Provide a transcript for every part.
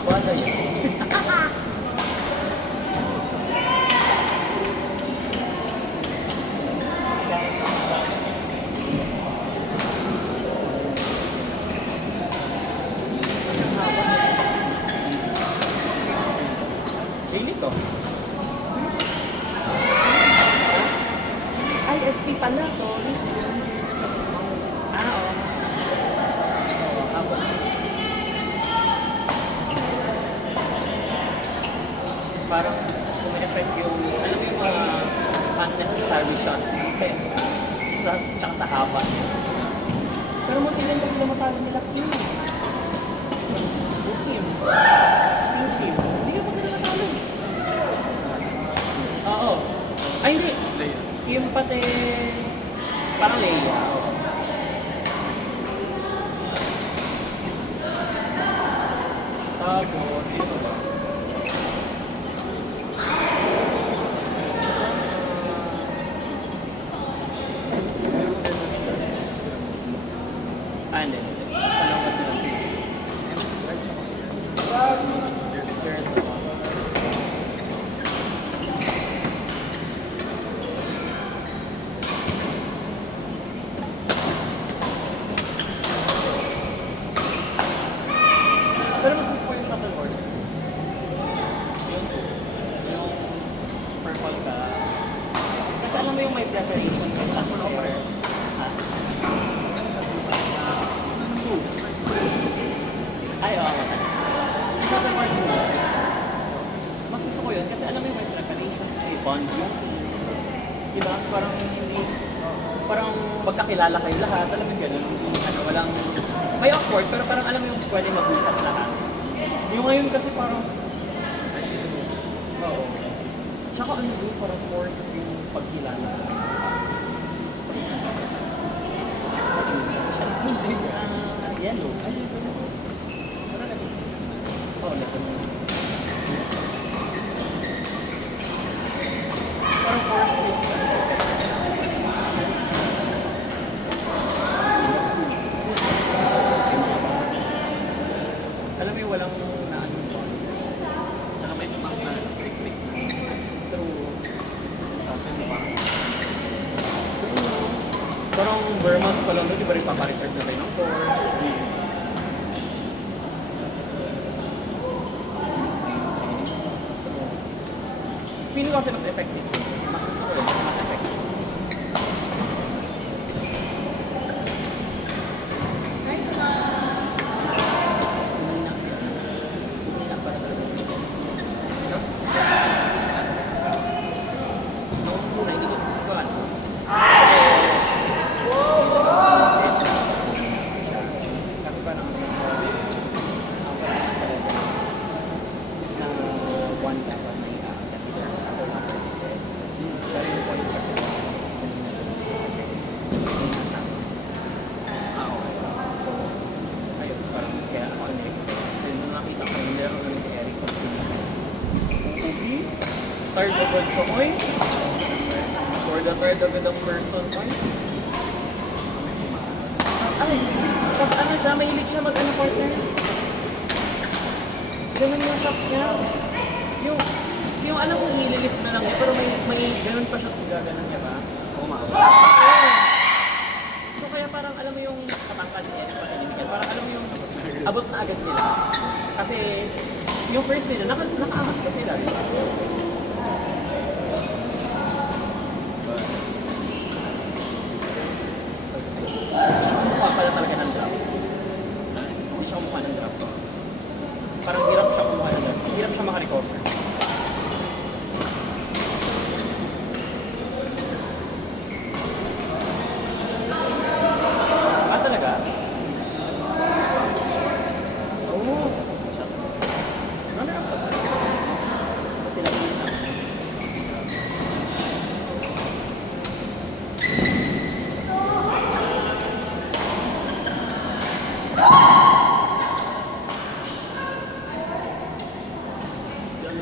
Sabada yun. Jainit to. Ay, SP pala, sorry. Oo. Parang kung-effect yung, alam mo yung mga unnecessary shots ng test. Tsaka sa haba niya. Pero matilan kasi sila matalo nila Kim. Kim. Hindi ka pa sila natalo. Oo. Ay, hindi. Kim pati parang Leia. Tapos, sino ba? Hindi. Saan ba sila? Cheers. Pero mas gusto ko yung shuttle horse. Yung purple ka. Kasi alam mo yung may preparation yung customer. Ay, oo. Shuttle horse mo. Mas gusto ko yun kasi alam mo yung may preparations, may bond yung. Diba? Parang hindi, parang magkakilala kayo lahat. Alam mo yung gano'n. Ano, walang, may awkward, pero parang alam mo yung pwede mag-usap lahat. Yung ngayon kasi parang, oo. Tsaka ano doon, parang forced yung pagkilala. Hindi, yellow. Ay, ito. Oo, ito. Parang forced yung alam mo yung walang naanong to. Tsaka may mga click-click na true. Sa akin pa. Parang Burmans pa lang doon, di ba rin papareserve na tayo ng core? Feeling ko kasi mas effective. Mas gusto ko rin, mas effective. Third agad sa oy. For the third agad ang person oy. Tapos ano siya, mahilig siya mag-ano partner. Ganun yung shots niya. Yung alam ko nililift na lang niya, pero may ganun pa shots gaganon niya ba? Umawa. So kaya parang alam mo yung katangkad niya, parang alam mo yung abot na agad nila. Kasi yung first nila, nakaangat pa sila. Mukha pala talaga ng drop. Hindi siya kumukha ng drop. Parang hirap siya kumuha ng drop. Hirap siya makarecover. Talaga? Oo. Ano na pa sa kasi nag-isa. Si ano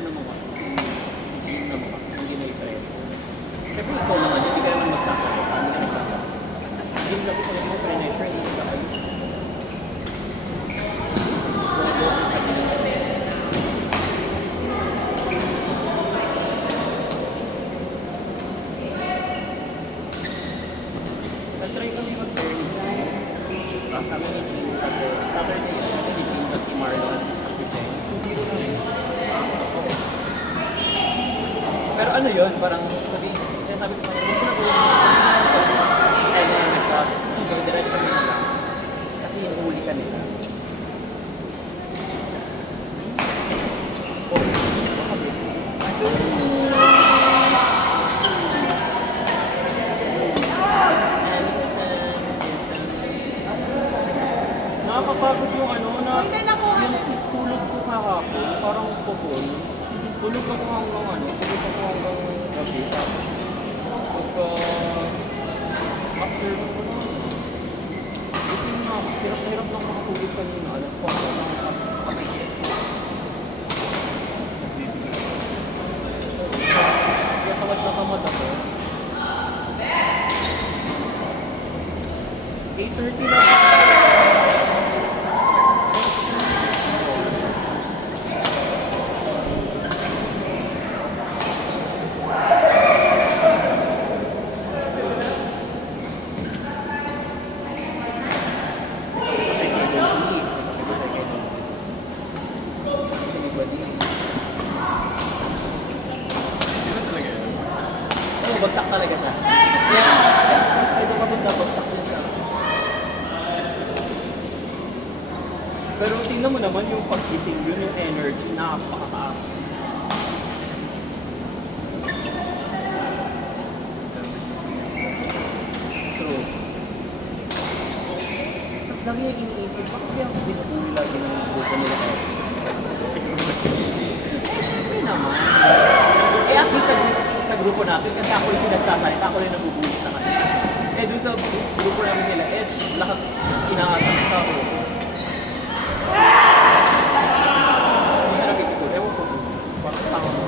Kasi Saturday, si Jane, si Marlon, at si Jen. 2-0 na rin. Pero ano yun, parang sinasabi ko sa mga, huwag ko na ay mga na siya, siguro diretso mo na lang. Kasi hinuhuli ka nila. Oh, baka busy. Nakakapagod yung ano, yung tulog ko kahapon, parang pupol. Tulog ako hanggang gabi. Tapos, after ko na, kasi na, hirap na hirap lang makatulog kanina. Alas 4 lang kapagkit. Kaya tamad na tamad ako. 8:30 na. Bagsak talaga siya. Kaya, kahit papunta, bagsak din siya. Pero tingnan mo naman yung pag-gising yun, yung energy, napakataas. True. Tapos lagi yung iniisip, bakit kaya ako binuuli lagi ng grupo nila? Siyempre naman. At least sa grupo natin, kasi ako yung pinagsasalita, ako yung nabubuli sa kanila. Dun sa grupo namin nila, lahat inaasam sa ako. Hindi siya nagkikipod. Ewan ko, bakit tama mo?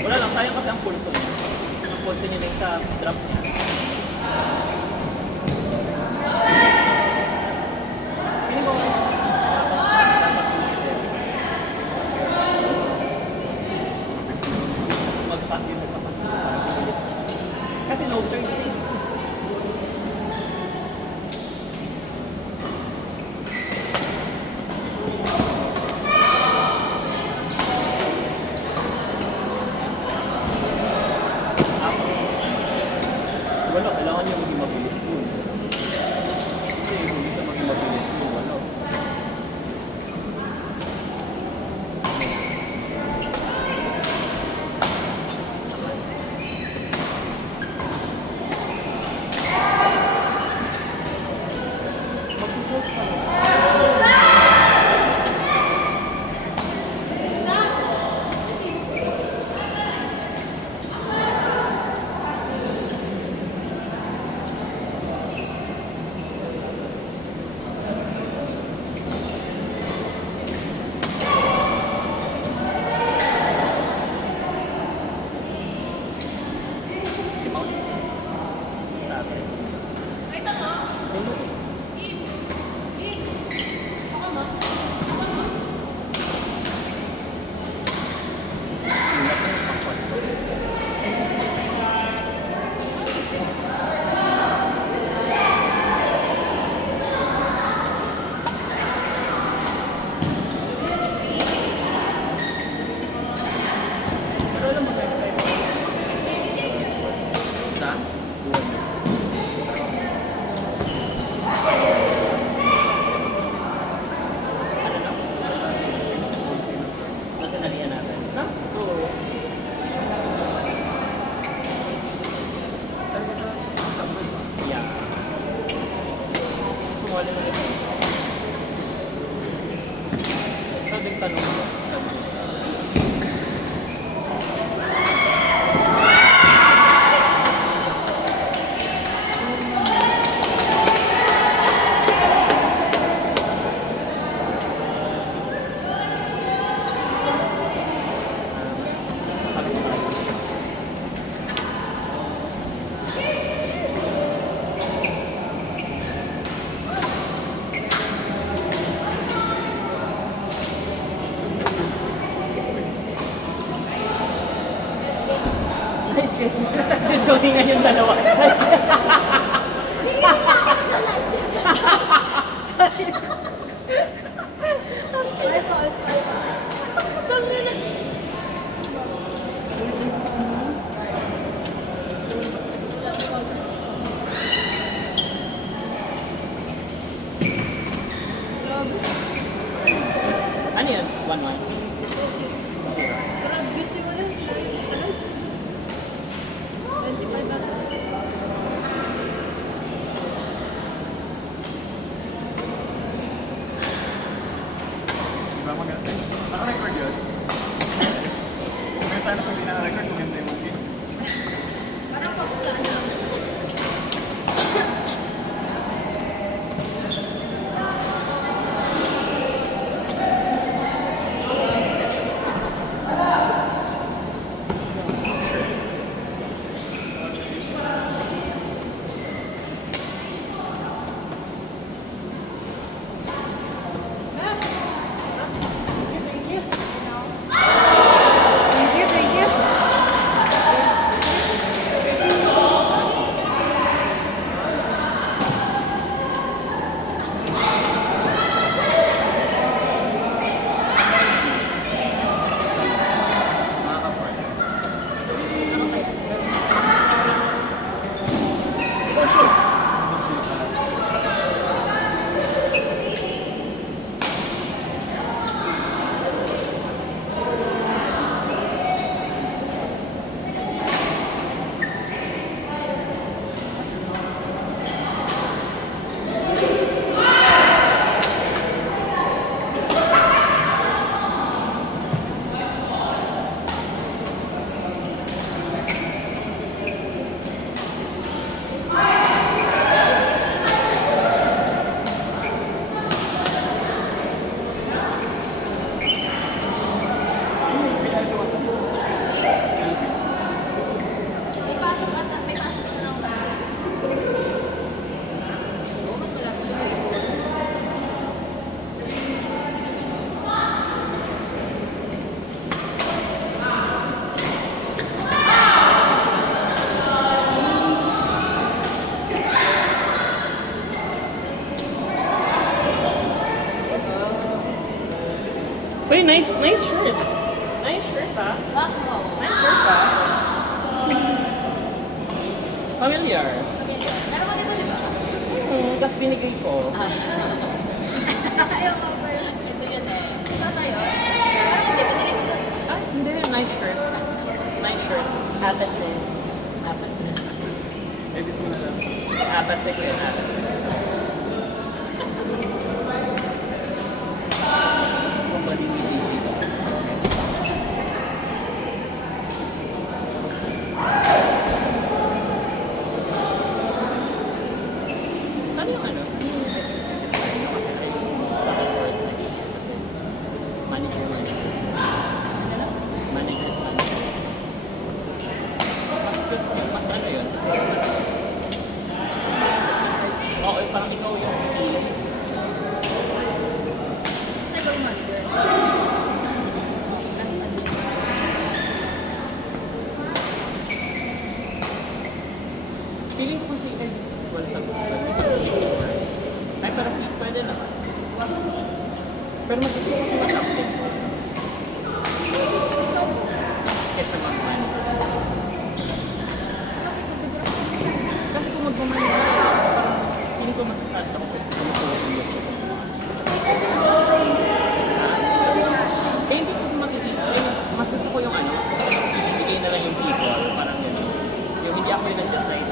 Wala lang, sayang kasi ang pulso niya. Ang pulso niya din sa drop niya. Piling ko mag-shot din magpapansin. Kasi no choice rin. Wala, kailangan niya maging mabilis dun. Kasi hindi siya maging mabilis dun, wala. Mag-work ka na. Ice cream. Susuhingan yung dalawa. Ano yun? 1-1? Naka-record yun? Kaya sana pag di naka-record, maganda yung games. Parang pakulaan lang. Uy, nice shirt. Nice shirt, ah. Nice shirt, ah. Familiar. Meron ka dito, di ba? Tapos binigay ko. Ayaw ko pa yun. Ito yun eh. Ito tayo. Parang hindi, binili ko yun. Ah, hindi. Nice shirt. Nice shirt. Apatsin. Apatsin. Edit mo na lang. Apatsin ko yun. Apatsin. Kung ba din yung DJ ko? Saan yung ano? Saan yung design? Kasi ay sa first time. Kasi manicures. Mas ano yun? Kasi oo, parang ikaw yung feeling ko kasi well sa ay pero pwede naman. Pero mas gusto ko kasi mag-update ko. Kesa mag-man. Kasi kung mag-man ka, feeling ko masasad ako kung ano yung gusto ko. Eh hindi ko makikita. Mas gusto ko yung ano, ibigay na lang yung people. Parang yun. Yung hindi ako yung nag-decide.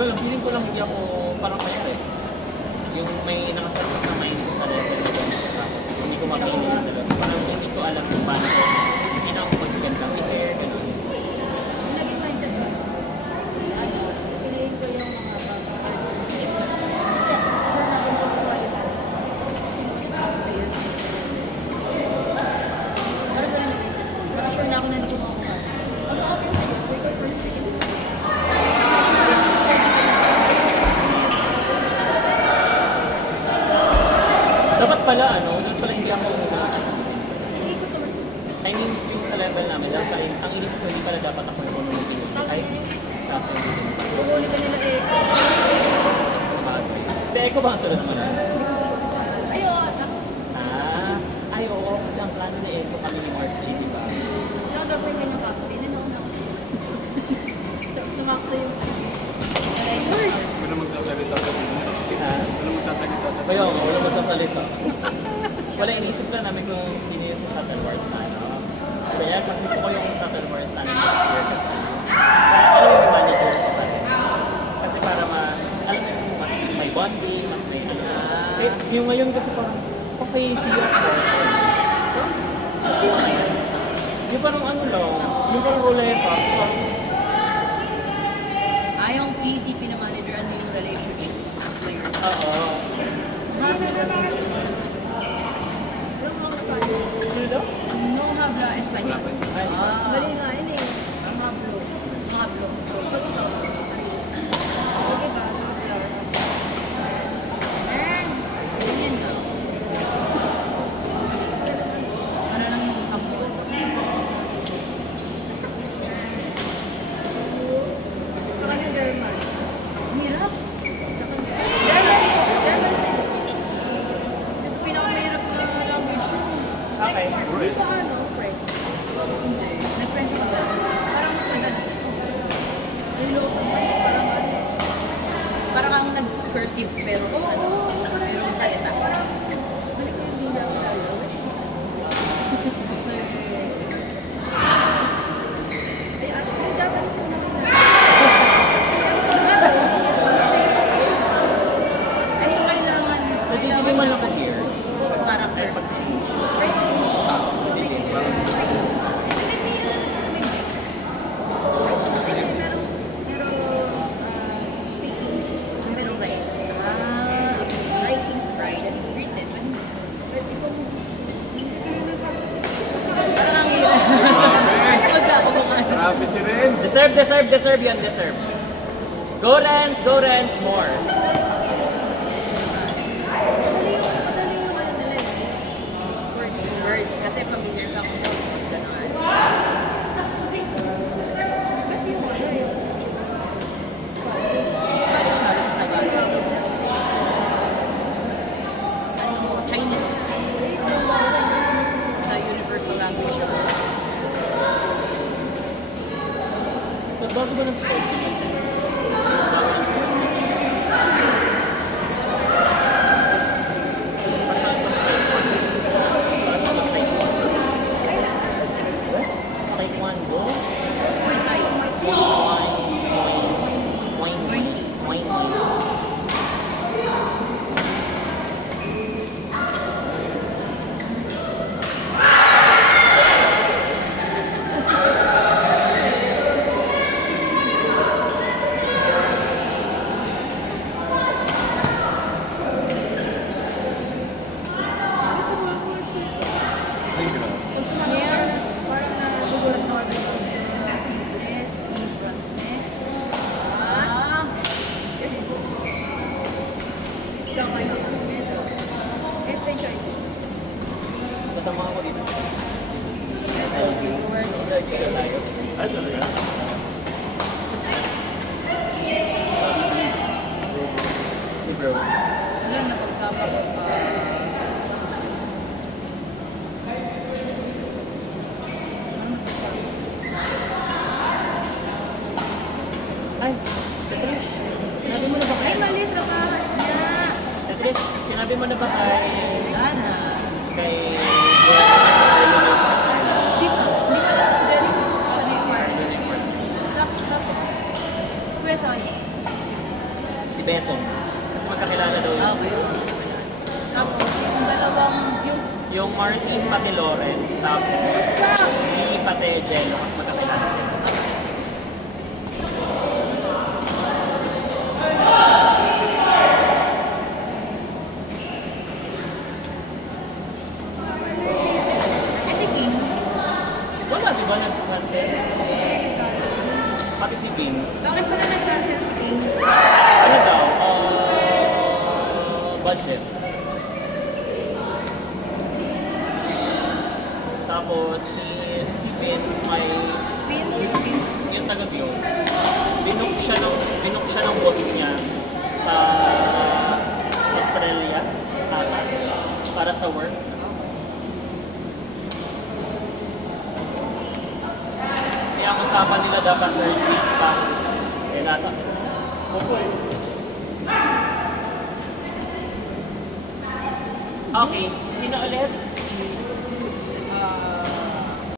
Pero feeling ko lang hindi ako parang mayroon. Yung may nakasal ko sa mind ko sa level na gano'n. Tapos hindi ko makainin na sila. So parang hindi ko alam kung paano ko. Hindi na ako mag-ganda ng hair, gano'n. Naging mindset ko. Ano, piliin ko yung mga bata. Kasi, sure na kung magpapalitan. Sino ko yung parang ganun yung mindset ko. Parang sure na ako na hindi ko makakuha. Pag-open tayo, wait ko first week. Dapat pala ano, dapat pala hindi ako Hindi ko naman rin, ang inisip ko hindi pala dapat ako yung manunutin yun. Kahit siya sa yung dito. Bumuli ka nila eh. Sa bagay. Si Eko ba ang sunod mo na? Ay, oo. Ay, oo. Kasi ang plano ni Eko kami ni Mark G, di ba? Tsaka gagawin ka niyang captain. Ano na ako sa sumakto yung Wala magsasalita sa video. Ha? Wala magsasalita sa Kaya nga, wala masasalita. Wala, inisip lang namin kung sino yung sa Shuttle Wars na, no? Kaya mas gusto ko yung Shuttle Wars na next year kasi para alam yung managers pa rin. Kasi para mas, alam mo yung mas may bonding, mas may ano. Eh, yung ngayon kasi parang, okay, see you at yung parang ano lang, yung parang ruleta, so parang, Yung PCP na manager, ano yung relationship ng players? oo. Sino daw? No habla Espanyol. Ay, mali nga yun eh. Ang hablo. Hablo. Pag ito, sige ba? Hablo. Ganyan nga. Para lang yung hablo. Saka ng German. Hirap. German sa'yo. Kasi pinakamahirap na language yun. okay. Di ba ano, French? Hindi. Nag-French ko ba? Parang mas madali. Nilo sa French, parang ano. Parang ang nag-cursive pero ano, pero salita. Parang, balik ko yung hindi ako lalo. Kasi, Ay, ate, yung Japanese mo naman yun. Kaso, ay so kailangan Nagiging man ako here. characters din. Pero right. Writing. Right. Written. Parang ang hirap. Wag ako mga Grabe si Renz. Deserve yan, deserve. Go Rens, more. Madali yung ano nila eh. words. Kasi familiar ka kung tawag ka na ano. Kasi yung ano yung Halos Tagalog. Ano, Chinese. Sa universal language yun. Bago ba ng sports? Taekwondo? Muay Thai. parang nagugulat na order ko. English, Francais. Ah, Ikaw kayo. Ito yung choices. Tatama ako dito sa that's okay. You work it. dito tayo. Ay, talaga? Si bro. Wala na pagsama ko pa. Ay, Patrish, sinabi mo na ba Ay, mali. Trabakas niya. Patrish, sinabi mo na ba Wala na. kay Joanna sa Carlo yung Di pa lang si Derek siya ni Mark. Tapos, si Kuya Johnny. si Betong? Kasi magkakilala daw yun. Okay. Tapos, yung dalawang, Yung Martin pati Lawrence, tapos Lee pati Jello, mas magkakilala sila. kasi King, Wala, di ba nag-cancel? Pati si Vince. bakit pala nag-cancel si King? Ano daw? Budget. Tapos si Vince may sinagad yun. Dinook siya ng boss niya sa Australia para sa work. Kaya ang usapan nila dapat 3 week pa. Eh nata. Okay, sino ulit?